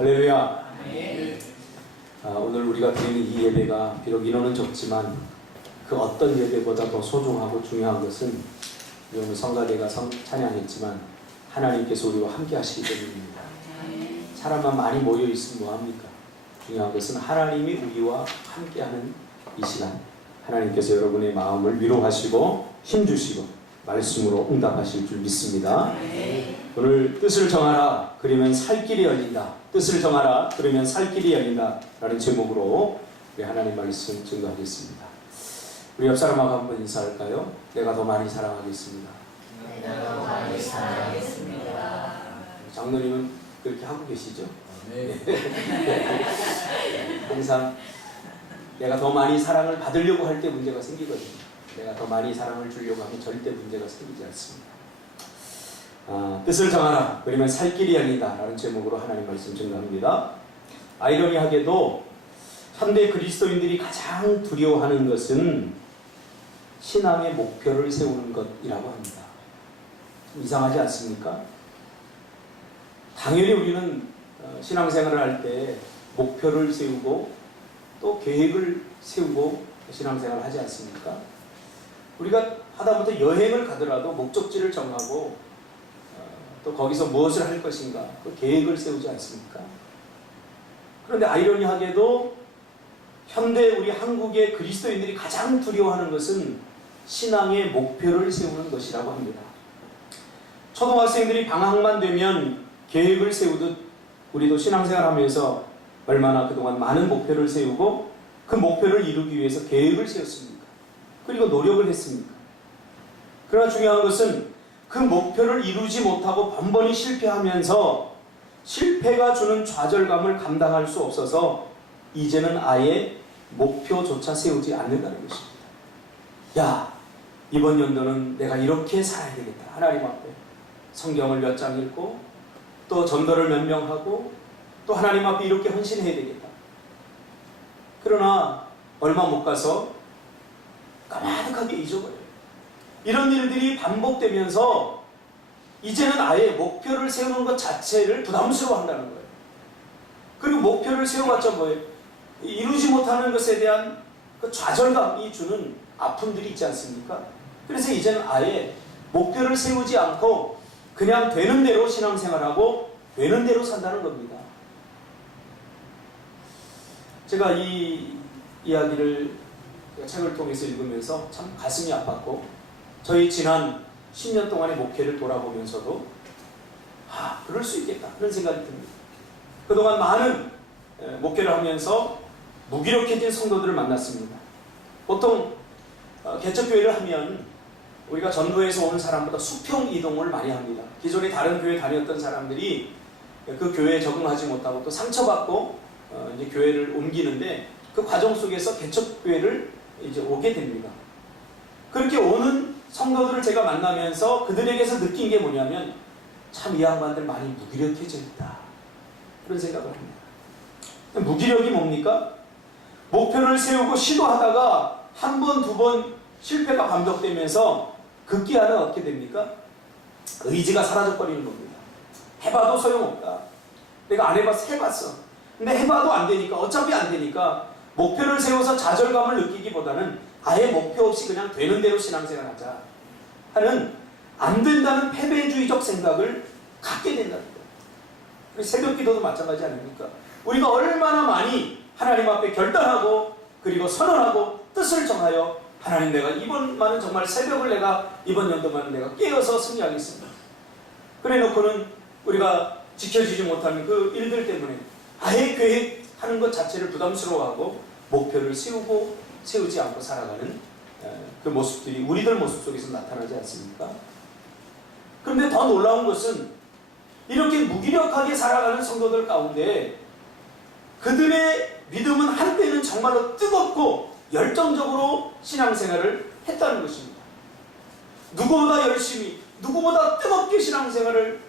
할렐루야. 오늘 우리가 드리는 이 예배가 비록 인원은 적지만 그 어떤 예배보다 더 소중하고 중요한 것은 오늘 성가대가 찬양했지만 하나님께서 우리와 함께 하시기 때문입니다. 사람만 많이 모여 있으면 뭐합니까? 중요한 것은 하나님이 우리와 함께하는 이 시간, 하나님께서 여러분의 마음을 위로하시고 힘주시고 말씀으로 응답하실 줄 믿습니다. 오늘 뜻을 정하라 그러면 살 길이 열린다, 뜻을 정하라 그러면 살 길이 열린다 라는 제목으로 우리 하나님 말씀 증거하겠습니다. 우리 옆 사람하고 한번 인사할까요? 내가 더 많이 사랑하겠습니다. 내가 더 많이 사랑하겠습니다. 장로님은 그렇게 하고 계시죠? 네. 항상 내가 더 많이 사랑을 받으려고 할 때 문제가 생기거든요. 내가 더 많이 사랑을 주려고 하면 절대 문제가 생기지 않습니다. 뜻을 정하라 그러면 살 길이 열린다 라는 제목으로 하나님 말씀 증거합니다. 아이러니하게도 현대 그리스도인들이 가장 두려워하는 것은 신앙의 목표를 세우는 것이라고 합니다. 좀 이상하지 않습니까? 당연히 우리는 신앙생활을 할 때 목표를 세우고 또 계획을 세우고 신앙생활을 하지 않습니까? 우리가 하다못해 여행을 가더라도 목적지를 정하고 또 거기서 무엇을 할 것인가 그 계획을 세우지 않습니까? 그런데 아이러니하게도 현대 우리 한국의 그리스도인들이 가장 두려워하는 것은 신앙의 목표를 세우는 것이라고 합니다. 초등학생들이 방학만 되면 계획을 세우듯 우리도 신앙생활하면서 얼마나 그동안 많은 목표를 세우고 그 목표를 이루기 위해서 계획을 세웠습니까? 그리고 노력을 했습니까? 그러나 중요한 것은 그 목표를 이루지 못하고 번번이 실패하면서 실패가 주는 좌절감을 감당할 수 없어서 이제는 아예 목표조차 세우지 않는다는 것입니다. 야, 이번 연도는 내가 이렇게 살아야 되겠다. 하나님 앞에 성경을 몇 장 읽고 또 전도를 몇 명 하고 또 하나님 앞에 이렇게 헌신해야 되겠다. 그러나 얼마 못 가서 까마득하게 잊어버려요. 이런 일들이 반복되면서 이제는 아예 목표를 세우는 것 자체를 부담스러워한다는 거예요. 그리고 목표를 세워봤자 뭐예요? 이루지 못하는 것에 대한 그 좌절감이 주는 아픔들이 있지 않습니까? 그래서 이제는 아예 목표를 세우지 않고 그냥 되는 대로 신앙생활하고 되는 대로 산다는 겁니다. 제가 이 이야기를 책을 통해서 읽으면서 참 가슴이 아팠고 저희 지난 10년 동안의 목회를 돌아보면서도 그럴 수 있겠다 그런 생각이 듭니다. 그동안 많은 목회를 하면서 무기력해진 성도들을 만났습니다. 보통 개척교회를 하면 우리가 전도에서 오는 사람보다 수평 이동을 많이 합니다. 기존에 다른 교회 다녔던 사람들이 그 교회에 적응하지 못하고 또 상처받고 이제 교회를 옮기는데 그 과정 속에서 개척교회를 이제 오게 됩니다. 그렇게 오는 성도들을 제가 만나면서 그들에게서 느낀 게 뭐냐면 참 이 양반들 많이 무기력해져 있다 그런 생각을 합니다. 무기력이 뭡니까? 목표를 세우고 시도하다가 한 번, 두 번 실패가 반복되면서 급기야는 어떻게 됩니까? 의지가 사라져버리는 겁니다. 해봐도 소용없다. 내가 안 해봐서 해봤어. 근데 해봐도 안 되니까 어차피 안 되니까 목표를 세워서 좌절감을 느끼기보다는 아예 목표 없이 그냥 되는 대로 신앙생활하자 하는 안 된다는 패배주의적 생각을 갖게 된다는 거예요. 새벽 기도도 마찬가지 아닙니까? 우리가 얼마나 많이 하나님 앞에 결단하고 그리고 선언하고 뜻을 정하여 하나님 내가 이번만은 정말 새벽을 내가 이번 연도만은 내가 깨어서 승리하겠습니다. 그래 놓고는 우리가 지켜지지 못하는 그 일들 때문에 아예 계획하는 것 자체를 부담스러워하고 목표를 세우지 않고 살아가는 그 모습들이 우리들 모습 속에서 나타나지 않습니까? 그런데 더 놀라운 것은 이렇게 무기력하게 살아가는 성도들 가운데 그들의 믿음은 한때는 정말로 뜨겁고 열정적으로 신앙생활을 했다는 것입니다. 누구보다 열심히, 누구보다 뜨겁게 신앙생활을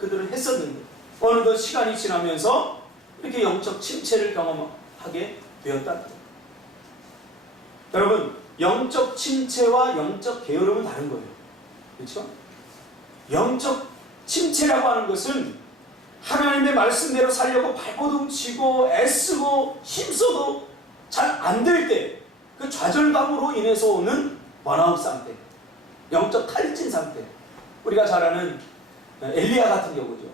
그들은 했었는데 어느덧 시간이 지나면서 이렇게 영적 침체를 경험하게 되었다는 거예요. 여러분, 영적 침체와 영적 게으름은 다른 거예요. 그렇죠? 영적 침체라고 하는 것은 하나님의 말씀대로 살려고 발버둥 치고 애쓰고 힘써도 잘 안 될 때 그 좌절감으로 인해서 오는 번아웃 상태, 영적 탈진 상태, 우리가 잘 아는 엘리야 같은 경우죠.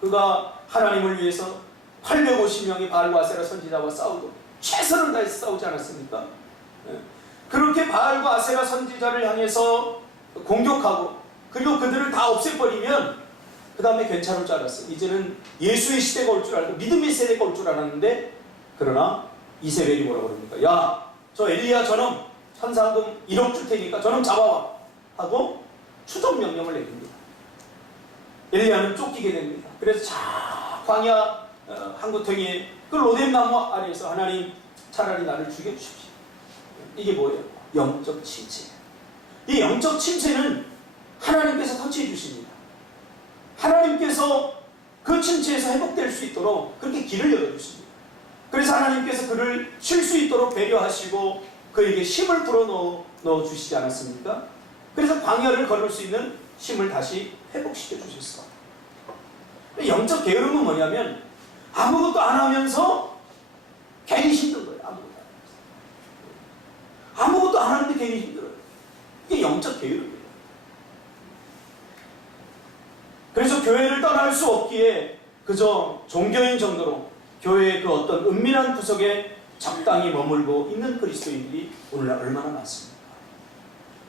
그가 하나님을 위해서 850명의 바알과 아세라 선지자와 싸우고 최선을 다해서 싸우지 않았습니까? 그렇게 바알과 아세라 선지자를 향해서 공격하고 그리고 그들을 다 없애버리면 그 다음에 괜찮을 줄 알았어요. 이제는 예수의 시대가 올 줄 알고 믿음의 세대가 올 줄 알았는데, 그러나 이세벨이 뭐라고 그럽니까? 야, 저 엘리야 저놈 천상금 1억 줄 테니까 저놈 잡아와 하고 추적 명령을 내립니다. 엘리야는 쫓기게 됩니다. 그래서 자 광야 한구덩이에 그 로뎀나무 아래에서 하나님 차라리 나를 죽여주십시오. 이게 뭐예요? 영적 침체. 이 영적 침체는 하나님께서 터치해 주십니다. 하나님께서 그 침체에서 회복될 수 있도록 그렇게 길을 열어주십니다. 그래서 하나님께서 그를 쉴 수 있도록 배려하시고 그에게 힘을 불어넣어 주시지 않았습니까? 그래서 광야를 걸을 수 있는 힘을 다시 회복시켜 주셨어. 영적 게으름은 뭐냐면 아무것도 안 하면서 괜히 힘든 거예요. 아무것도 안 하는데 괜히 힘들어요. 이게 영적 게으름이에요. 그래서 교회를 떠날 수 없기에 그저 종교인 정도로 교회의 그 어떤 은밀한 구석에 적당히 머물고 있는 그리스도인들이 오늘날 얼마나 많습니까?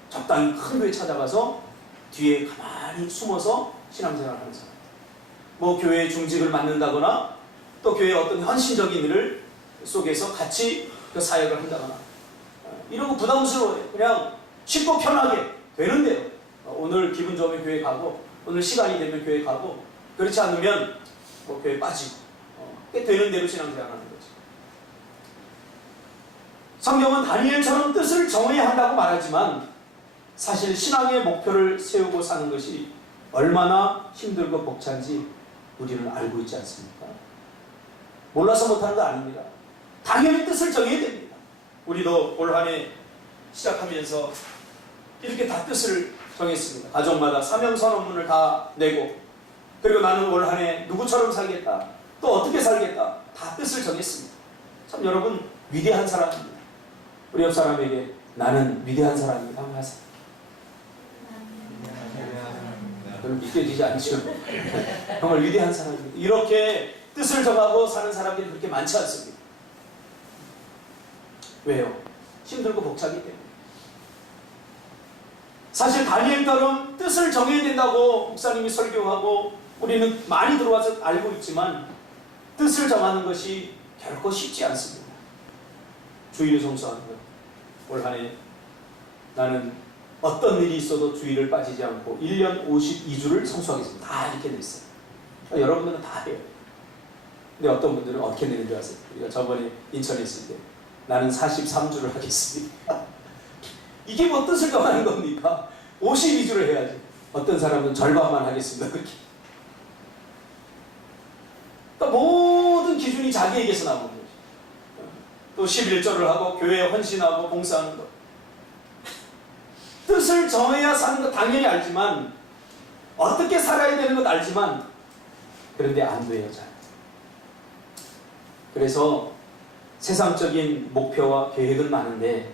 적당히 큰 교회 찾아가서 뒤에 가만히 숨어서 신앙생활을 하는 사람, 뭐 교회의 중직을 맡는다거나 또 교회의 어떤 헌신적인 일을 속에서 같이 그 사역을 한다거나 이런 거 부담스러워요. 그냥 쉽고 편하게 되는데요. 오늘 기분 좋으면 교회 가고 오늘 시간이 되면 교회 가고, 그렇지 않으면 뭐 교회 빠지고 되는 대로 신앙생활하는 거죠. 성경은 다니엘처럼 뜻을 정해야 한다고 말하지만 사실 신앙의 목표를 세우고 사는 것이 얼마나 힘들고 벅찬지 우리는 알고 있지 않습니까? 몰라서 못하는 거 아닙니다. 당연히 뜻을 정해야 됩니다. 우리도 올 한 해 시작하면서 이렇게 다 뜻을 정했습니다. 가정마다 사명선언문을 다 내고, 그리고 나는 올 한 해 누구처럼 살겠다, 또 어떻게 살겠다, 다 뜻을 정했습니다. 참 여러분 위대한 사람입니다. 우리 옆 사람에게 나는 위대한 사람이다 한번 하세요. 별로 믿겨지지 않죠? 정말 위대한 사람입니다. 이렇게 뜻을 정하고 사는 사람들이 그렇게 많지 않습니다. 왜요? 힘들고 벅차기 때문에. 사실 다니엘처럼 뜻을 정해야 된다고 목사님이 설교하고 우리는 많이 들어와서 알고 있지만 뜻을 정하는 것이 결코 쉽지 않습니다. 주일을 성수하는 것. 올 한 해 나는 어떤 일이 있어도 주일을 빠지지 않고 1년 52주를 성수하겠습니다. 다 이렇게 돼 있어요. 여러분들은 다 해요. 근데 어떤 분들은 어떻게 되는 줄 아세요? 우리가 저번에 인천에 있을 때 나는 43주를 하겠습니다. 이게 뭐 뜻을 정하는 겁니까? 52주를 해야지. 어떤 사람은 절반만 하겠습니다. 그렇게. 그러니까 모든 기준이 자기에게서 나오는 거죠. 또 11절을 하고 교회에 헌신하고 봉사하는 것. 뜻을 정해야 사는 것 당연히 알지만, 어떻게 살아야 되는 것 알지만, 그런데 안 돼요, 잘. 그래서 세상적인 목표와 계획은 많은데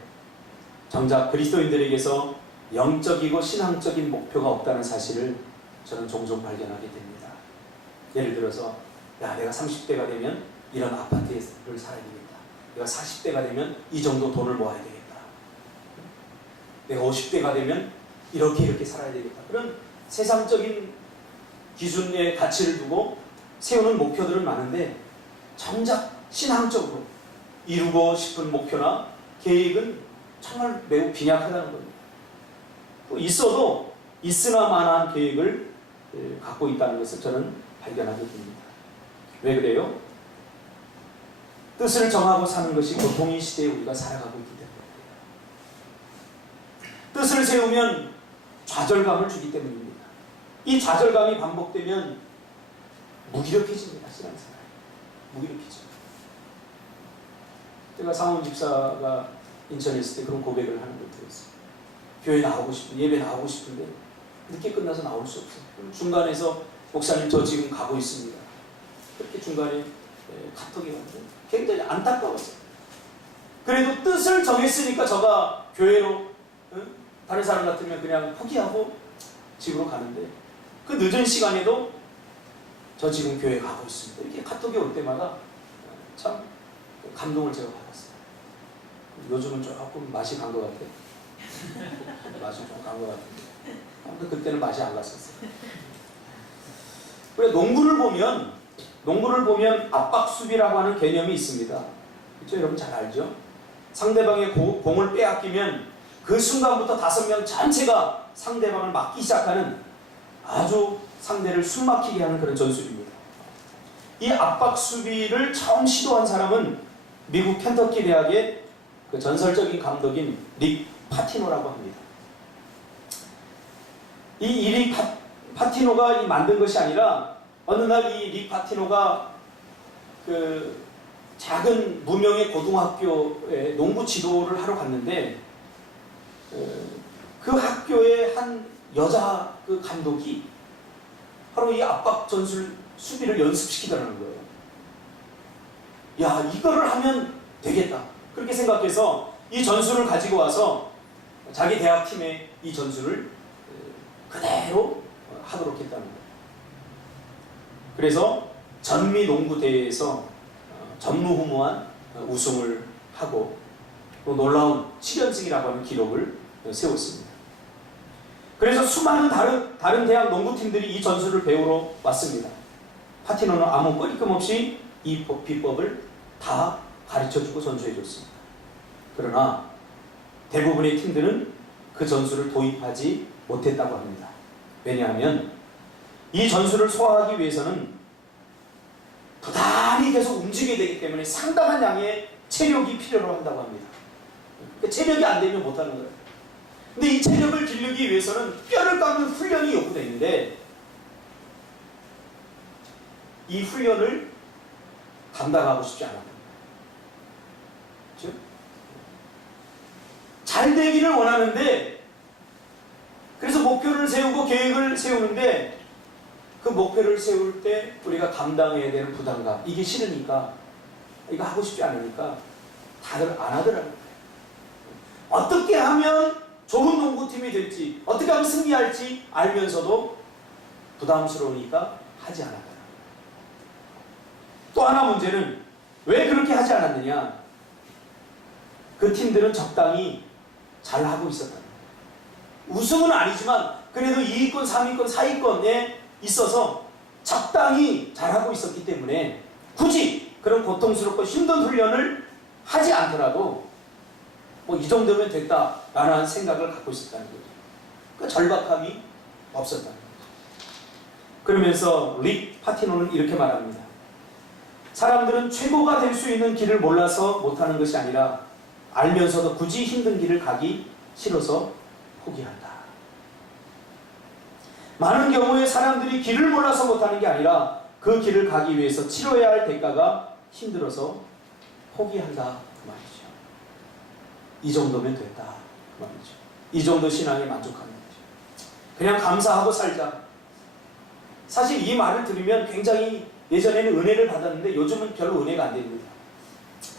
정작 그리스도인들에게서 영적이고 신앙적인 목표가 없다는 사실을 저는 종종 발견하게 됩니다. 예를 들어서 야, 내가 30대가 되면 이런 아파트를 살아야 되겠다. 내가 40대가 되면 이 정도 돈을 모아야 되겠다. 내가 50대가 되면 이렇게 살아야 되겠다. 그런 세상적인 기준의 가치를 두고 세우는 목표들은 많은데 정작 신앙적으로 이루고 싶은 목표나 계획은 정말 매우 빈약하다는 겁니다. 있어도 있으나마나한 계획을 갖고 있다는 것을 저는 발견하게 됩니다. 왜 그래요? 뜻을 정하고 사는 것이 보통의 시대에 우리가 살아가고 있기 때문입니다. 뜻을 세우면 좌절감을 주기 때문입니다. 이 좌절감이 반복되면 무기력해집니다. 신앙생활. 무기력해집니다. 제가 상원 집사가 인천에 있을 때 그런 고백을 하는 걸 들었어요. 교회 나오고 싶은, 예배 나오고 싶은데 늦게 끝나서 나올 수 없어요. 중간에서 목사님 저 지금 가고 있습니다. 그렇게 중간에 카톡이 왔는데 굉장히 안타까웠어요. 그래도 뜻을 정했으니까 저가 교회로 다른 사람 같으면 그냥 포기하고 집으로 가는데 그 늦은 시간에도 저 지금 교회 가고 있습니다. 이렇게 카톡이 올 때마다 참 감동을 제가 받았어요. 요즘은 조금 맛이 간 것 같아요. 맛이 좀 간 것 같은데 아무튼 그때는 맛이 안 갔었어요. 그래 농구를 보면 압박 수비라고 하는 개념이 있습니다. 그렇죠? 여러분 잘 알죠? 상대방의 공을 빼앗기면 그 순간부터 5명 전체가 상대방을 막기 시작하는 아주 상대를 숨막히게 하는 그런 전술입니다. 이 압박 수비를 처음 시도한 사람은 미국 켄터키 대학의 그 전설적인 감독인 릭 파티노라고 합니다. 이 릭 파티노가 만든 것이 아니라 어느 날 이 릭 파티노가 그 작은 무명의 고등학교에 농구 지도를 하러 갔는데 그 학교의 한 여자 그 감독이 바로 이 압박 전술 수비를 연습시키더라는 거예요. 야, 이거를 하면 되겠다. 그렇게 생각해서 이 전술을 가지고 와서 자기 대학 팀에 이 전술을 그대로 하도록 했다는 거예요. 그래서 전미 농구 대회에서 전무후무한 우승을 하고 또 놀라운 7연승이라고 하는 기록을 세웠습니다. 그래서 수많은 다른 대학 농구팀들이 이 전술을 배우러 왔습니다. 파티노는 아무 꺼리낌 없이 이 비법을 다 가르쳐주고 전수해줬습니다. 그러나 대부분의 팀들은 그 전술을 도입하지 못했다고 합니다. 왜냐하면 이 전술을 소화하기 위해서는 부단히 계속 움직여야 되기 때문에 상당한 양의 체력이 필요로 한다고 합니다. 그러니까 체력이 안 되면 못하는 거예요. 근데 이 체력을 기르기 위해서는 뼈를 깎는 훈련이 요구되어 있는데 이 훈련을 감당하고 싶지 않아요. 그렇죠? 잘 되기를 원하는데 그래서 목표를 세우고 계획을 세우는데 그 목표를 세울 때 우리가 감당해야 되는 부담감 이게 싫으니까 이거 하고 싶지 않으니까 다들 안 하더라고요. 어떻게 하면 좋은 농구팀이 될지 어떻게 하면 승리할지 알면서도 부담스러우니까 하지 않았다. 또 하나 문제는 왜 그렇게 하지 않았느냐? 그 팀들은 적당히 잘하고 있었다. 우승은 아니지만 그래도 2위권, 3위권, 4위권에 있어서 적당히 잘하고 있었기 때문에 굳이 그런 고통스럽고 힘든 훈련을 하지 않더라도 뭐 이 정도면 됐다라는 생각을 갖고 있었다는 거죠. 그 절박함이 없었다는 거죠. 그러면서 릭 파티노는 이렇게 말합니다. 사람들은 최고가 될 수 있는 길을 몰라서 못하는 것이 아니라 알면서도 굳이 힘든 길을 가기 싫어서 포기한다. 많은 경우에 사람들이 길을 몰라서 못하는 게 아니라 그 길을 가기 위해서 치러야 할 대가가 힘들어서 포기한다. 그 말이죠. 이 정도면 됐다. 그 말이죠. 이 정도 신앙에 만족하는 거죠. 그냥 감사하고 살자. 사실 이 말을 들으면 굉장히 예전에는 은혜를 받았는데 요즘은 별로 은혜가 안 됩니다.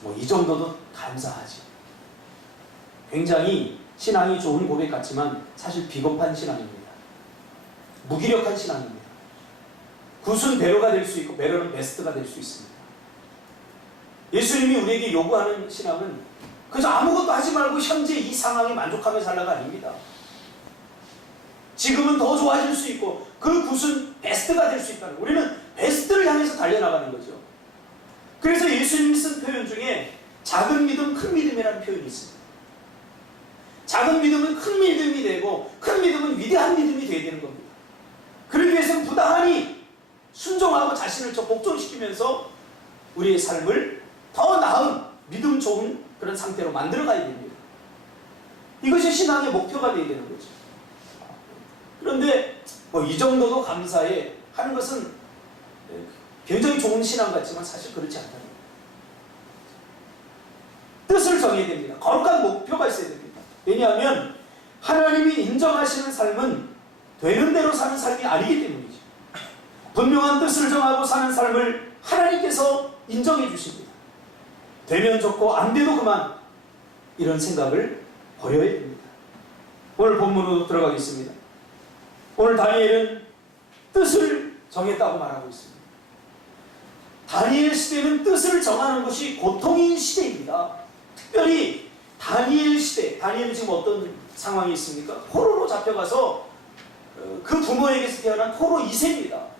뭐 이 정도도 감사하지. 굉장히 신앙이 좋은 고백 같지만 사실 비겁한 신앙입니다. 무기력한 신앙입니다. 굿은 배로가 될 수 있고 배로는 베스트가 될 수 있습니다. 예수님이 우리에게 요구하는 신앙은 그래서 아무것도 하지 말고 현재 이 상황에 만족하며 살라가 아닙니다. 지금은 더 좋아질 수 있고 그 굿은 베스트가 될 수 있다는 거예요. 우리는 베스트를 향해서 달려나가는 거죠. 그래서 예수님이 쓴 표현 중에 작은 믿음, 큰 믿음이라는 표현이 있습니다. 작은 믿음은 큰 믿음이 되고 큰 믿음은 위대한 믿음이 되어야 되는 겁니다. 그러기 위해서는 부단히 순종하고 자신을 복종시키면서 우리의 삶을 더 나은 믿음 좋은 그런 상태로 만들어가야 됩니다. 이것이 신앙의 목표가 되어야 되는 거죠. 그런데 뭐 이 정도도 감사해 하는 것은 굉장히 좋은 신앙 같지만 사실 그렇지 않다는 거예요. 뜻을 정해야 됩니다. 거룩한 목표가 있어야 됩니다. 왜냐하면 하나님이 인정하시는 삶은 되는 대로 사는 삶이 아니기 때문이죠. 분명한 뜻을 정하고 사는 삶을 하나님께서 인정해 주십니다. 되면 좋고 안 돼도 그만, 이런 생각을 버려야 됩니다. 오늘 본문으로 들어가겠습니다. 오늘 다니엘은 뜻을 정했다고 말하고 있습니다. 다니엘 시대는 뜻을 정하는 것이 고통인 시대입니다. 특별히 다니엘 시대, 다니엘은 지금 어떤 상황이 있습니까? 포로로 잡혀가서 그 부모에게서 태어난 포로 2세입니다.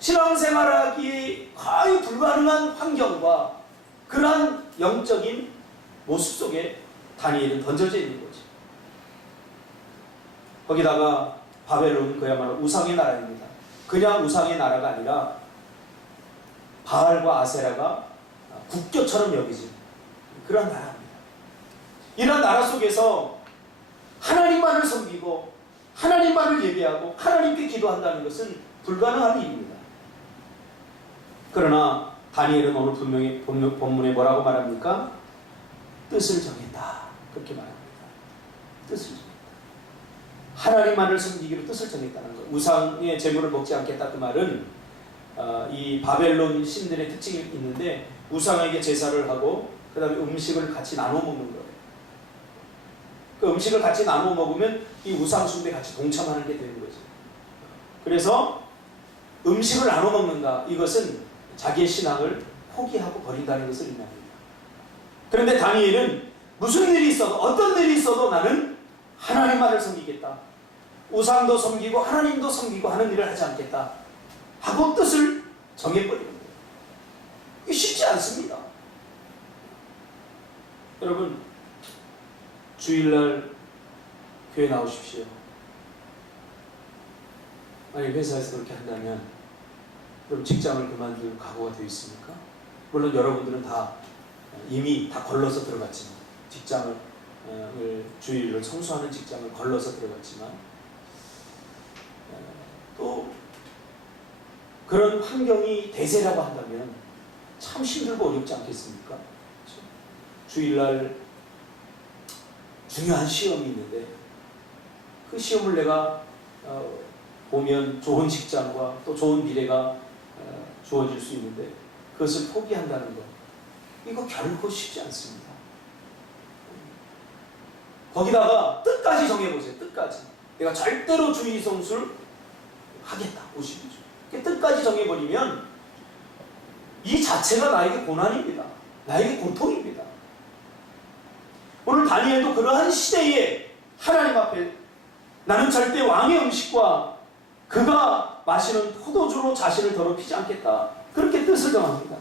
신앙생활하기 거의 불가능한 환경과 그러한 영적인 모습 속에 다니엘은 던져져 있는 거죠. 거기다가 바벨론은 그야말로 우상의 나라입니다. 그냥 우상의 나라가 아니라 바알과 아세라가 국교처럼 여기진 그런 나라입니다. 이런 나라 속에서 하나님만을 섬기고 하나님만을 예배하고 하나님께 기도한다는 것은 불가능한 일입니다. 그러나 다니엘은 오늘 분명히 본문에 뭐라고 말합니까? 뜻을 정했다. 그렇게 말합니다. 뜻을 정했다. 하나님만을 섬기기로 뜻을 정했다는 것. 우상의 재물을 먹지 않겠다. 그 말은 이 바벨론 신들의 특징이 있는데 우상에게 제사를 하고 그 다음에 음식을 같이 나눠 먹는 거예요. 그 음식을 같이 나눠 먹으면 이 우상 숭배에 같이 동참하는 게 되는 거죠. 그래서 음식을 나눠 먹는다. 이것은 자기의 신앙을 포기하고 버린다는 것을 의미합니다. 그런데 다니엘은 무슨 일이 있어도 어떤 일이 있어도 나는 하나님만을 섬기겠다. 우상도 섬기고 하나님도 섬기고 하는 일을 하지 않겠다. 하고 뜻을 정해버리는 거예요. 이게 쉽지 않습니다. 여러분, 주일날 교회 나오십시오. 만약 회사에서 그렇게 한다면 그럼 직장을 그만둘 각오가 되어 있습니까? 물론 여러분들은 다 이미 다 걸러서 들어갔지만 직장을 주일을 청소하는 직장을 걸러서 들어갔지만 또 그런 환경이 대세라고 한다면 참 힘들고 어렵지 않겠습니까? 그렇죠? 주일날 중요한 시험이 있는데 그 시험을 내가 보면 좋은 직장과 또 좋은 미래가 주어질 수 있는데 그것을 포기한다는 것, 이거 결코 쉽지 않습니다. 거기다가 뜻까지 정해보세요. 뜻까지. 내가 절대로 주의 성수를 하겠다. 52주. 뜻까지 정해버리면 이 자체가 나에게 고난입니다. 나에게 고통입니다. 오늘 다니엘도 그러한 시대에 하나님 앞에 나는 절대 왕의 음식과 그가 마시는 포도주로 자신을 더럽히지 않겠다. 그렇게 뜻을 정합니다.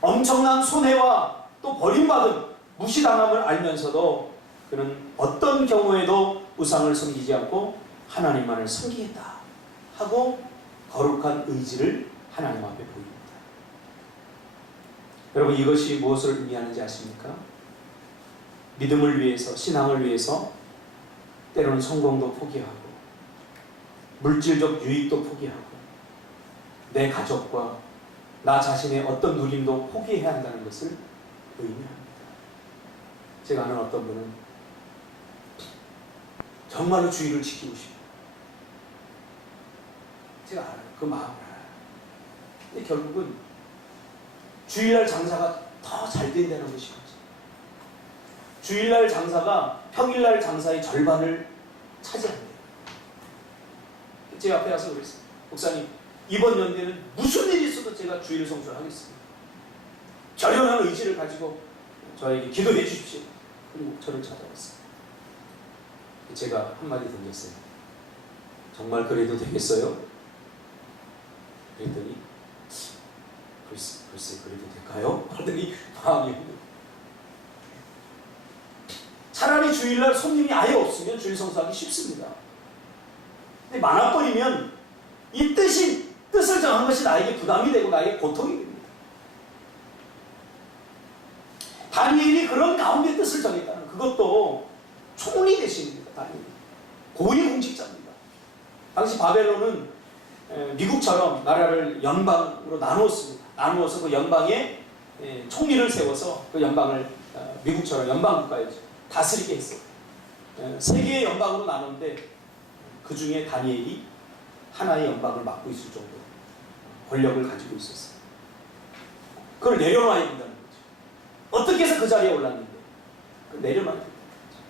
엄청난 손해와 또 버림받음, 무시당함을 알면서도 그는 어떤 경우에도 우상을 섬기지 않고 하나님만을 섬기겠다 하고 거룩한 의지를 하나님 앞에 보입니다. 여러분, 이것이 무엇을 의미하는지 아십니까? 믿음을 위해서, 신앙을 위해서 때로는 성공도 포기하고 물질적 유익도 포기하고 내 가족과 나 자신의 어떤 누림도 포기해야 한다는 것을 의미합니다. 제가 아는 어떤 분은 정말로 주의를 지키고 싶어요. 제가 알아요. 그 마음을 알아요. 근데 결국은 주일날 장사가 더 잘 된다는 것이 거죠. 주일날 장사가 평일날 장사의 절반을 차지합니다. 제 앞에 와서 그랬어요. 목사님, 이번 연대는 무슨 일이 있어도 제가 주일 성수를 하겠습니다. 결연한 의지를 가지고 저에게 기도해 주십시오. 그리고 저를 찾아왔어요. 제가 한마디 던졌어요. 정말 그래도 되겠어요? 그랬더니 글쎄 그래도 될까요? 하더니 마음이 흔들려. 차라리 주일날 손님이 아예 없으면 주일 성수하기 쉽습니다. 근데 많아버리면 이 뜻을 정한 것이 나에게 부담이 되고 나에게 고통이 됩니다. 다니엘이 그런 가운데 뜻을 정했다는, 그것도 총리 대신입니다. 다니엘이 고위공직자입니다. 당시 바벨론은 미국처럼 나라를 연방으로 나누었습니다. 나누어서 그 연방에 총리를 세워서 그 연방을 미국처럼 연방국가였죠. 다스리게 했어요. 세 개의 연방으로 나눴는데 그 중에 다니엘이 하나의 연방을 맡고 있을 정도로 권력을 가지고 있었어요. 그걸 내려놔야 된다는 거죠. 어떻게 해서 그 자리에 올랐는데 그걸 내려놔야 된다는 거죠.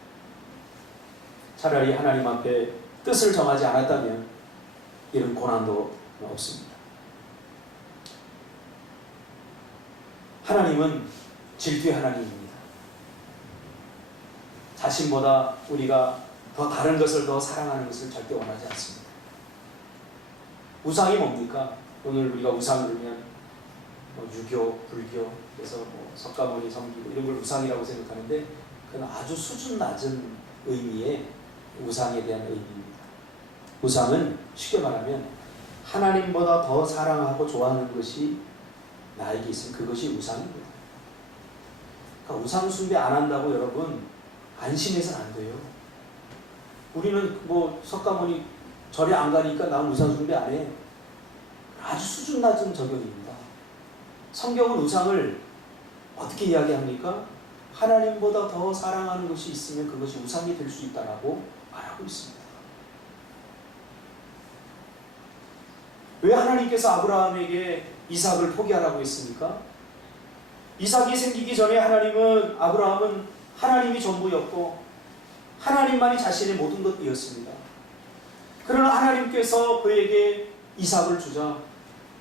차라리 하나님 앞에 뜻을 정하지 않았다면 이런 고난도 없습니다. 하나님은 질투의 하나님입니다. 자신보다 우리가 더 다른 것을 더 사랑하는 것을 절대 원하지 않습니다. 우상이 뭡니까? 오늘 우리가 우상을 들으면 유교, 불교, 그래서 석가모니 섬기고 이런 걸 우상이라고 생각하는데 그건 아주 수준 낮은 의미의 우상에 대한 의미입니다. 우상은 쉽게 말하면 하나님보다 더 사랑하고 좋아하는 것이 나에게 있으면 그것이 우상입니다. 그러니까 우상 숭배 안 한다고 여러분 안심해서는 안 돼요. 우리는 석가모니 절에 안 가니까 난 우상 숭배 안 해. 아주 수준 낮은 적용입니다. 성경은 우상을 어떻게 이야기합니까? 하나님보다 더 사랑하는 것이 있으면 그것이 우상이 될 수 있다라고 말하고 있습니다. 왜 하나님께서 아브라함에게 이삭을 포기하라고 했습니까? 이삭이 생기기 전에 아브라함은 하나님이 전부였고 하나님만이 자신의 모든 것이었습니다. 그러나 하나님께서 그에게 이삭을 주자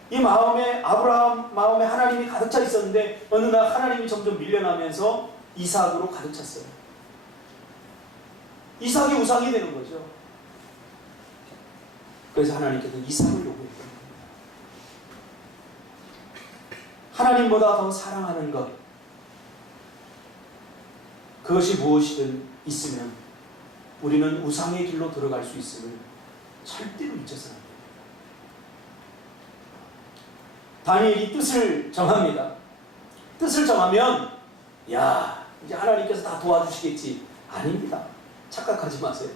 이 마음에 아브라함 마음에 하나님이 가득 차 있었는데 어느 날 하나님이 점점 밀려나면서 이삭으로 가득 찼어요. 이삭이 우상이 되는 거죠. 그래서 하나님께서 이삭을 요구했던 겁니다. 하나님보다 더 사랑하는 것 그것이 무엇이든 있으면 우리는 우상의 길로 들어갈 수 있음을 절대로 잊어서는 안 됩니다. 다니엘이 뜻을 정합니다. 뜻을 정하면 이제 하나님께서 다 도와주시겠지. 아닙니다. 착각하지 마세요.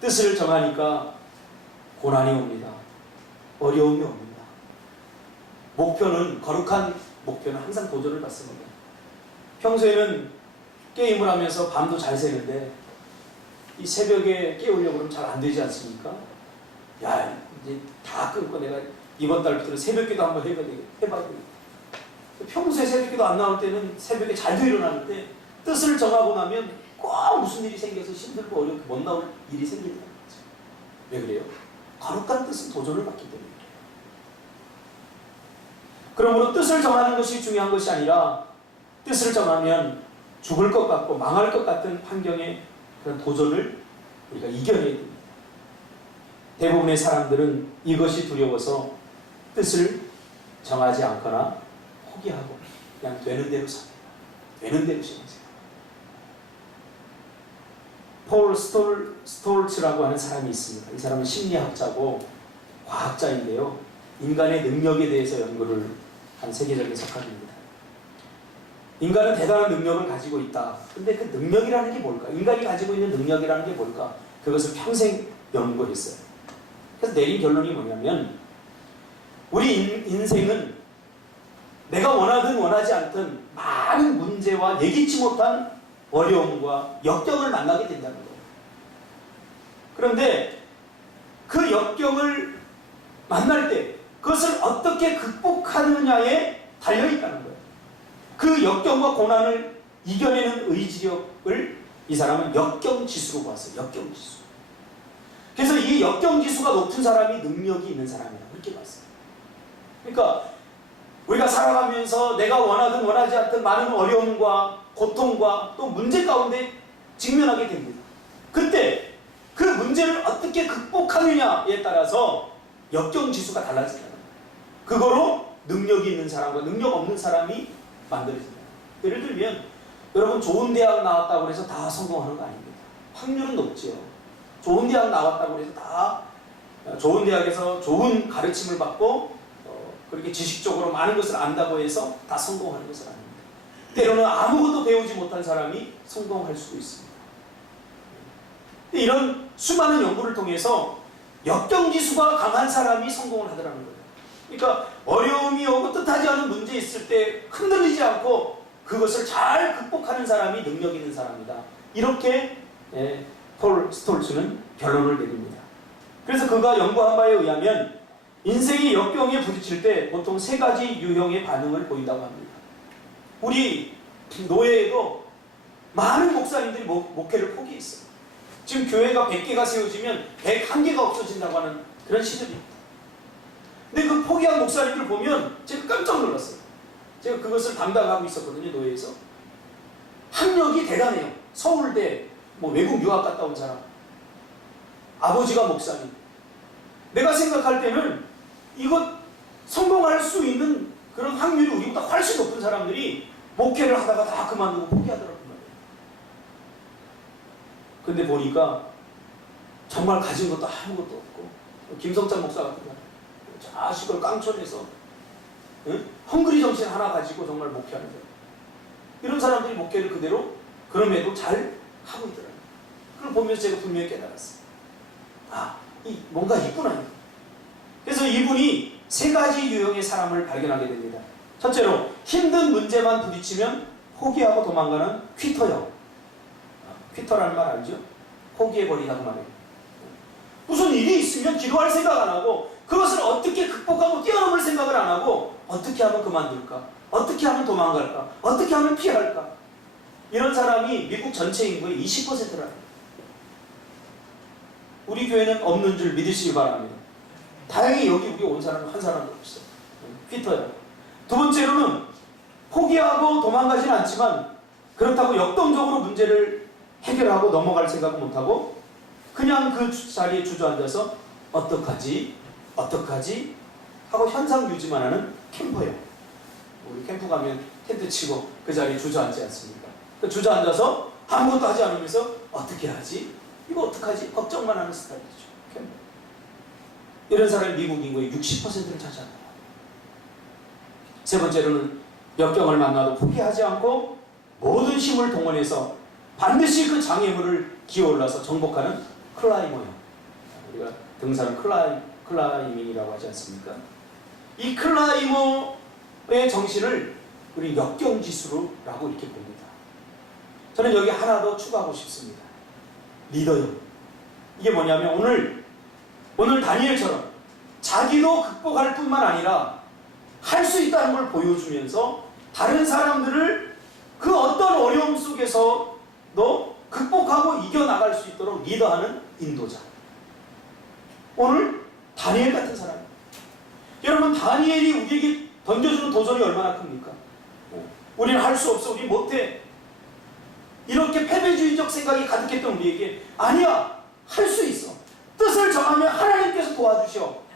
뜻을 정하니까 고난이 옵니다. 어려움이 옵니다. 거룩한 목표는 항상 도전을 받습니다. 평소에는 게임을 하면서 밤도 잘 새는데 이 새벽에 깨우려고 그러면 잘 안 되지 않습니까? 이제 다 끊고 내가 이번 달부터는 새벽기도 한번 해봐야 되겠다. 평소에 새벽기도 안 나올 때는 새벽에 잘도 일어나는데 뜻을 정하고 나면 꼭 무슨 일이 생겨서 힘들고 어렵고 못 나올 일이 생기더라고요. 왜 그래요? 거룩한 뜻은 도전을 받기 때문에. 그러므로 뜻을 정하는 것이 중요한 것이 아니라 뜻을 정하면 죽을 것 같고 망할 것 같은 환경의 그런 도전을 우리가 이겨내야 됩니다. 대부분의 사람들은 이것이 두려워서 뜻을 정하지 않거나 포기하고 그냥 되는 대로 삽니다. 되는 대로 생각해요. 폴 스톨츠라고 하는 사람이 있습니다. 이 사람은 심리학자고 과학자인데요. 인간의 능력에 대해서 연구를 한 세계적인 석학입니다. 인간은 대단한 능력을 가지고 있다. 근데 그 능력이라는 게 뭘까? 인간이 가지고 있는 능력이라는 게 뭘까? 그것을 평생 연구했어요. 그래서 내린 결론이 뭐냐면 우리 인생은 내가 원하든 원하지 않든 많은 문제와 예기치 못한 어려움과 역경을 만나게 된다는 거예요. 그런데 그 역경을 만날 때 그것을 어떻게 극복하느냐에 달려있다는 거예요. 그 역경과 고난을 이겨내는 의지력을 이 사람은 역경지수로 봤어요. 역경지수. 그래서 이 역경지수가 높은 사람이 능력이 있는 사람이다. 그렇게 봤어요. 그러니까 우리가 살아가면서 내가 원하든 원하지 않든 많은 어려움과 고통과 또 문제 가운데 직면하게 됩니다. 그때 그 문제를 어떻게 극복하느냐에 따라서 역경지수가 달라진다는 거예요. 그거로 능력이 있는 사람과 능력 없는 사람이 만들어진다. 예를 들면 여러분 좋은 대학 나왔다고 해서 다 성공하는 거 아닙니다. 확률은 높죠. 좋은 대학 나왔다고 해서 다 좋은 대학에서 좋은 가르침을 받고 그렇게 지식적으로 많은 것을 안다고 해서 다 성공하는 것은 아닙니다. 때로는 아무것도 배우지 못한 사람이 성공할 수도 있습니다. 이런 수많은 연구를 통해서 역경지수가 강한 사람이 성공을 하더라는 거예요. 그러니까 어려움이 오고 뜻하지 않은 문제 있을 때 흔들리지 않고 그것을 잘 극복하는 사람이 능력 있는 사람이다. 이렇게 폴 스톨츠는 결론을 내립니다. 그래서 그가 연구한 바에 의하면 인생의 역경에 부딪힐 때 보통 세 가지 유형의 반응을 보인다고 합니다. 우리 노예에도 많은 목사님들이 목회를 포기했어요. 지금 교회가 100개가 세워지면 101개가 없어진다고 하는 그런 시절입니다. 근데 그 포기한 목사님들 보면 제가 깜짝 놀랐어요. 제가 그것을 담당하고 있었거든요, 노예에서. 학력이 대단해요. 서울대, 외국 유학 갔다 온 사람. 아버지가 목사님. 내가 생각할 때는 이거 성공할 수 있는 그런 확률이 우리보다 훨씬 높은 사람들이 목회를 하다가 다 그만두고 포기하더라고요. 근데 보니까 정말 가진 것도 아무것도 없고, 김성찬 목사 같은 사람, 자식을 깡촌에서 헝그리 정신 하나 가지고 정말 목회하는 거예요. 이런 사람들이 목회를 그대로 그럼에도 잘 하고 있더라고요. 그걸 보면서 제가 분명히 깨달았어요. 뭔가 있구나. 그래서 이분이 세 가지 유형의 사람을 발견하게 됩니다. 첫째로, 힘든 문제만 부딪히면 포기하고 도망가는 퀴터형. 퀴터라는 말 알죠? 포기해버리다고 말해요. 무슨 일이 있으면 기도할 생각 안 하고, 그것을 어떻게 극복하고 뛰어넘을 생각을 안 하고, 어떻게 하면 그만둘까? 어떻게 하면 도망갈까? 어떻게 하면 피할까? 이런 사람이 미국 전체 인구의 20%라는 거예요. 우리 교회는 없는 줄 믿으시기 바랍니다. 다행히 여기 우리 온 사람은 한 사람도 없어요. 퀴터예요. 두 번째로는 포기하고 도망가지는 않지만 그렇다고 역동적으로 문제를 해결하고 넘어갈 생각은 못하고 그냥 그 자리에 주저앉아서 어떡하지 하고 현상 유지만 하는 캠퍼예요. 우리 캠프 가면 텐트 치고 그 자리에 주저앉지 않습니까? 그 주저앉아서 아무것도 하지 않으면서 어떻게 하지? 이거 어떡하지? 걱정만 하는 스타일이죠. 캠프. 이런 사람이 미국 인구의 60%를 차지한다. 세 번째로는 역경을 만나도 포기하지 않고 모든 힘을 동원해서 반드시 그 장애물을 기어올라서 정복하는 클라이머예요. 우리가 등산 클라이밍이라고 하지 않습니까? 이 클라이머의 정신을 우리 역경지수라고 이렇게 봅니다. 저는 여기 하나 더 추가하고 싶습니다. 리더요. 이게 뭐냐면 오늘 다니엘처럼 자기도 극복할 뿐만 아니라 할 수 있다는 걸 보여주면서 다른 사람들을 그 어떤 어려움 속에서도 극복하고 이겨나갈 수 있도록 리더하는 인도자. 오늘 다니엘 같은 사람. 여러분, 다니엘이 우리에게 던져주는 도전이 얼마나 큽니까? 우리는 할 수 없어, 우리 못해. 이렇게 패배주의적 생각이 가득했던 우리에게 아니야, 할 수 있어. 뜻을 정하면 하나님께서 도와주셔.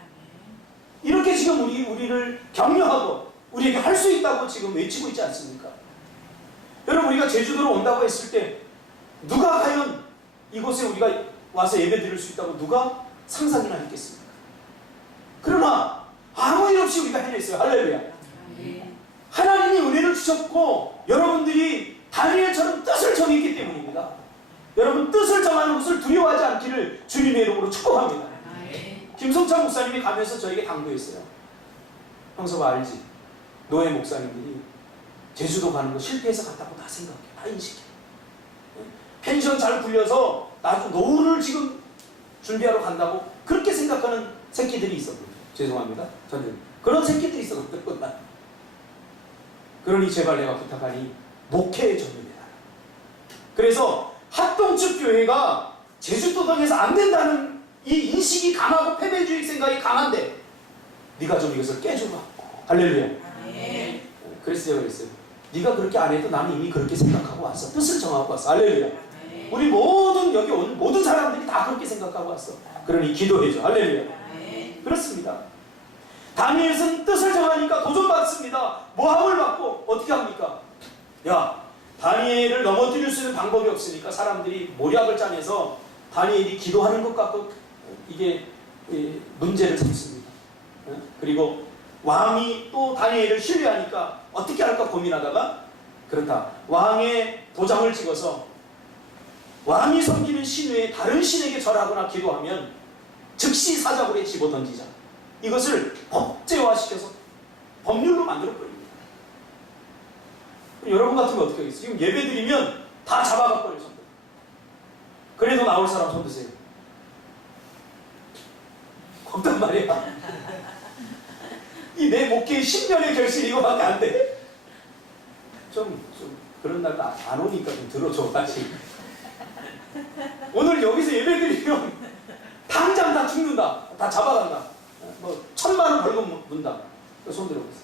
이렇게 지금 우리를 격려하고 우리에게 할 수 있다고 지금 외치고 있지 않습니까? 여러분, 우리가 제주도로 온다고 했을 때 누가 과연 이곳에 우리가 와서 예배 드릴 수 있다고 누가 상상이나 했겠습니까? 그러나 아무 일 없이 우리가 해냈어요. 할렐루야. 하나님이 은혜를 주셨고 여러분들이 다니엘처럼 뜻을 정했기 때문입니다. 여러분, 뜻을 정하는 것을 두려워하지 않기를 주님의 이름으로 축복합니다. 김성찬 목사님이 가면서 저에게 당부했어요. 형서가 알지? 노예 목사님들이 제주도 가는 거 실패해서 갔다고 다 생각해. 다 인식해. 펜션 잘 굴려서 나도 노후를 지금 준비하러 간다고 그렇게 생각하는 새끼들이 있었거든요. 죄송합니다. 저는 그런 새끼들이 있었거든요. 그러니 제발 내가 부탁하니 목회에 전념해라. 그래서 합동측 교회가 제주도 등에서 안 된다는 이 인식이 강하고 패배주의 생각이 강한데 네가 좀 이것을 깨줘라. 할렐루야. 그래서 제가 그랬어요. 네가 그렇게 안 해도 나는 이미 그렇게 생각하고 왔어. 뜻을 정하고 왔어. 할렐루야. 우리 모든 여기 온 모든 사람들이 다 그렇게 생각하고 왔어. 그러니 기도해줘. 할렐루야. 그렇습니다. 다니엘은 뜻을 정하니까 도전받습니다. 모함을 받고 어떻게 합니까? 야, 다니엘을 넘어뜨릴 수 있는 방법이 없으니까 사람들이 모략을 짜내서 다니엘이 기도하는 것 같고 이게 문제를 삼습니다. 그리고 왕이 또 다니엘을 신뢰하니까 어떻게 할까 고민하다가 그렇다. 왕의 도장을 찍어서 왕이 섬기는 신 외에 다른 신에게 절하거나 기도하면 즉시 사자굴에 집어던지자. 이것을 법제화시켜서 법률로 만들어버립니다. 여러분 같으면 어떻게 하겠어요? 지금 예배 드리면 다 잡아가버려요. 그래도 나올 사람 손 드세요. 없단 말이야. 이 내 목회의 10년의 결실 이거밖에 안 돼. 좀 그런 날 안 오니까 좀 들어줘 다시. 오늘 여기서 예배드리면 당장 다 죽는다. 다 잡아간다. 뭐 1,000만 원 벌금 문다. 손 들어보세요.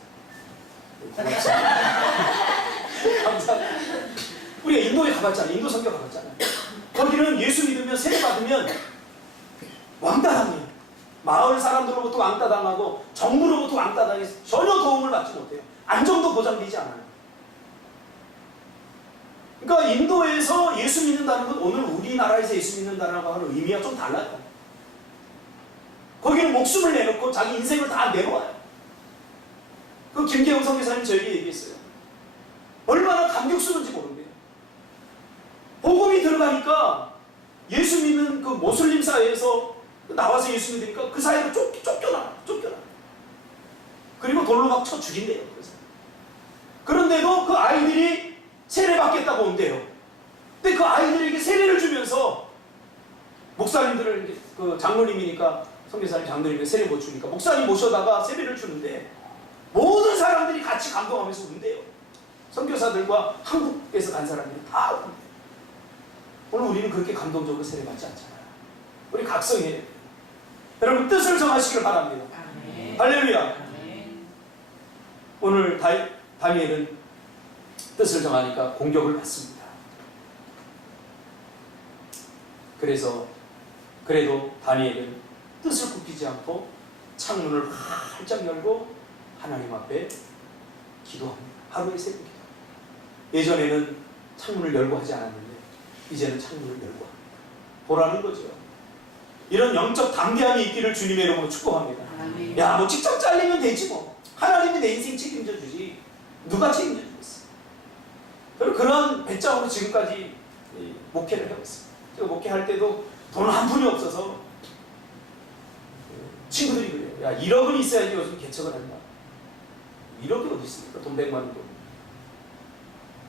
감사합니다. 우리가 인도에 가봤잖아요. 인도 선교 가봤잖아요. 거기는 예수 믿으면 세례 받으면 왕따 당해요. 마을 사람들로부터 왕따 당하고 정부로부터 왕따 당해서 전혀 도움을 받지 못해요. 안정도 보장되지 않아요. 그러니까 인도에서 예수 믿는다는 건 오늘 우리나라에서 예수 믿는다는 하는 의미가 좀 달라요. 거기는 목숨을 내놓고 자기 인생을 다 내놓아요. 그 김계영 선교사님 저에게 얘기했어요. 얼마나 감격스러운지 모른대요. 복음이 들어가니까 예수 믿는 그 모슬림 사회에서 나와서 예수 믿으니까 그 사회로 쫓겨나. 그리고 돌로 막 쳐 죽인대요. 그런데도 그 아이들이 세례 받겠다고 온대요. 근데 그 아이들에게 세례를 주면서 목사님들을 그 장로님이니까 선교사님 장로님이 세례 못 주니까 목사님 모셔다가 세례를 주는데 모든 사람들이 같이 감동하면서 운대요. 선교사들과 한국에서 간 사람들이 다 운대요. 오늘 우리는 그렇게 감동적으로 세례 받지 않잖아요. 우리 각성해요. 여러분 뜻을 정하시길 바랍니다. 아멘. 할렐루야. 아멘. 오늘 다니엘은 뜻을 정하니까 공격을 받습니다. 그래도 다니엘은 뜻을 굽히지 않고 창문을 활짝 열고 하나님 앞에 기도합니다. 하루에 3번 기도. 예전에는 창문을 열고 하지 않았는데 이제는 창문을 열고 합니다. 보라는 거죠. 이런 영적 담대함이 있기를 주님의 이름으로 축복합니다. 아멘. 야, 뭐 직접 잘리면 되지 뭐. 하나님이 내 인생 책임져 주지. 누가 책임져 주겠어. 저는 그런 배짱으로 지금까지 목회를 해왔어요. 제가 목회할 때도 돈 한 푼이 없어서 친구들이 그래요. 야, 1억은 있어야지 요즘 개척을 한다. 1억이 어디 있습니까? 돈 100만 원도.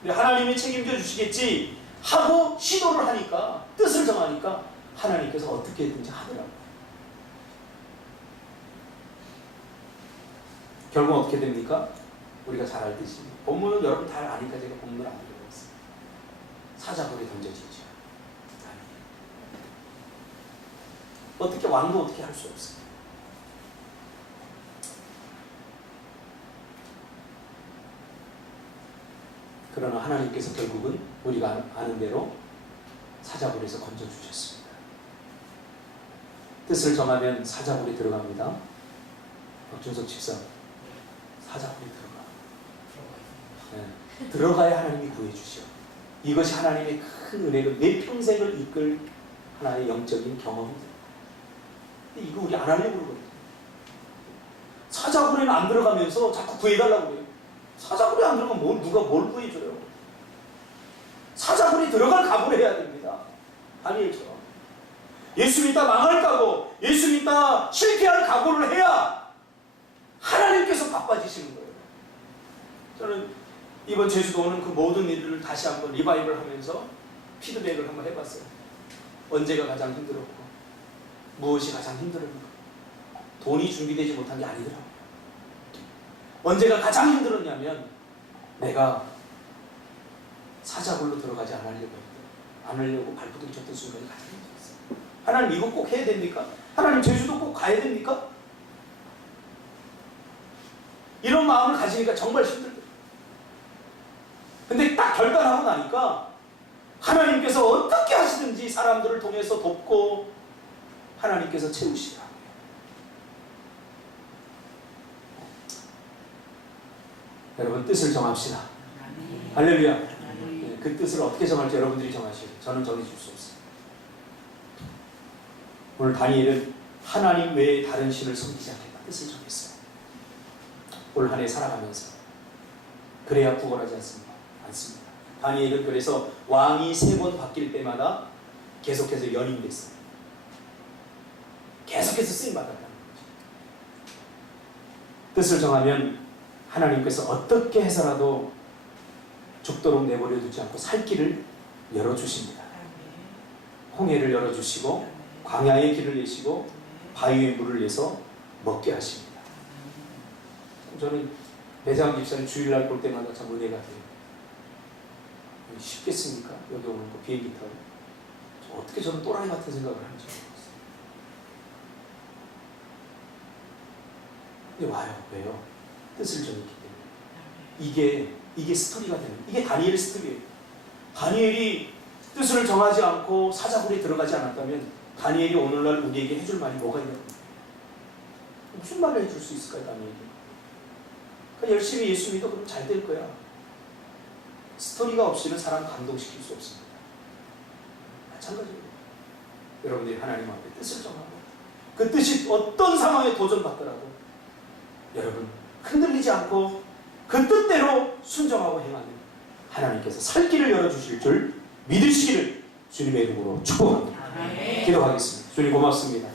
근데 하나님이 책임져 주시겠지 하고 시도를 하니까, 뜻을 정하니까 하나님께서 어떻게든지 하더라고요. 결국 어떻게 됩니까? 우리가 잘 알듯이 본문은 여러분 다 아니까 제가 본문을 안 읽어봤어요. 사자굴에 던져지죠. 어떻게 왕도 어떻게 할 수 없어요. 그러나 하나님께서 결국은 우리가 아는 대로 사자굴에서 건져주셨습니다. 뜻을 정하면 사자굴에 들어갑니다. 박준석 집사, 사자굴에 들어가. 네. 들어가야 하나님이 구해주셔. 이것이 하나님의 큰 은혜로 내 평생을 이끌 하나의 영적인 경험입니다. 근데 이거 우리 안 하려고 그러거든요. 사자굴에는 안 들어가면서 자꾸 구해달라고 그래요. 사자굴에 안 들어가면 누가 뭘 구해줘요? 사자굴에 들어갈 각오를 해야 됩니다. 다니엘처럼. 예수 믿다 망할 각오, 예수 믿다 실패할 각오를 해야 하나님께서 바빠지시는 거예요. 저는 이번 제주도 오는 그 모든 일들을 다시 한번 리바이벌 하면서 피드백을 한번 해봤어요. 언제가 가장 힘들었고 무엇이 가장 힘들었는가. 돈이 준비되지 못한 게 아니더라고요. 언제가 가장 힘들었냐면 내가 사자굴로 들어가지 않으려고 발버둥 쳤던 순간이 가장 힘들었어요. 하나님 이거 꼭 해야 됩니까? 하나님 제주도 꼭 가야 됩니까? 이런 마음을 가지니까 정말 힘들거든요. 근데 딱 결단하고 나니까 하나님께서 어떻게 하시든지 사람들을 통해서 돕고 하나님께서 채우시더라고요. 여러분 뜻을 정합시다. 아멘. 할렐루야. 아멘. 그 뜻을 어떻게 정할지 여러분들이 정하시고 저는 정해줄 수 없어요. 오늘 다니엘은 하나님 외에 다른 신을 섬기지 않겠다 뜻을 정했어요. 올 한 해 살아가면서 그래야 구원하지 않습니다. 다니엘은 그래서 왕이 3번 바뀔 때마다 계속해서 연임됐어요. 계속해서 쓰임받았다는 거죠. 뜻을 정하면 하나님께서 어떻게 해서라도 죽도록 내버려 두지 않고 살 길을 열어주십니다. 홍해를 열어주시고 광야의 길을 내시고 바위의 물을 내서 먹게 하십니다. 저는 배상훈 집사님 주일날 볼 때마다 참 은혜가 돼요. 쉽겠습니까? 여기 오는 거 비행기 타고. 어떻게 저는 또라이 같은 생각을 하는지 모르겠어요. 근데 와요. 왜요? 뜻을 정했기 때문에. 이게 스토리가 되는, 이게 다니엘의 스토리예요. 다니엘이 뜻을 정하지 않고 사자굴에 들어가지 않았다면 다니엘이 오늘날 우리에게 해줄 말이 뭐가 있냐고. 무슨 말을 해줄 수 있을까요, 다니엘이? 그러니까 열심히 예수 믿어 그러면 잘 될 거야. 스토리가 없이는 사람 감동시킬 수 없습니다. 마찬가지로 여러분들이 하나님 앞에 뜻을 정하고 그 뜻이 어떤 상황에 도전받더라도 여러분 흔들리지 않고 그 뜻대로 순종하고 행하는 하나님께서 살 길을 열어주실 줄 믿으시기를 주님의 이름으로 축복합니다. 기도하겠습니다. 주님 고맙습니다.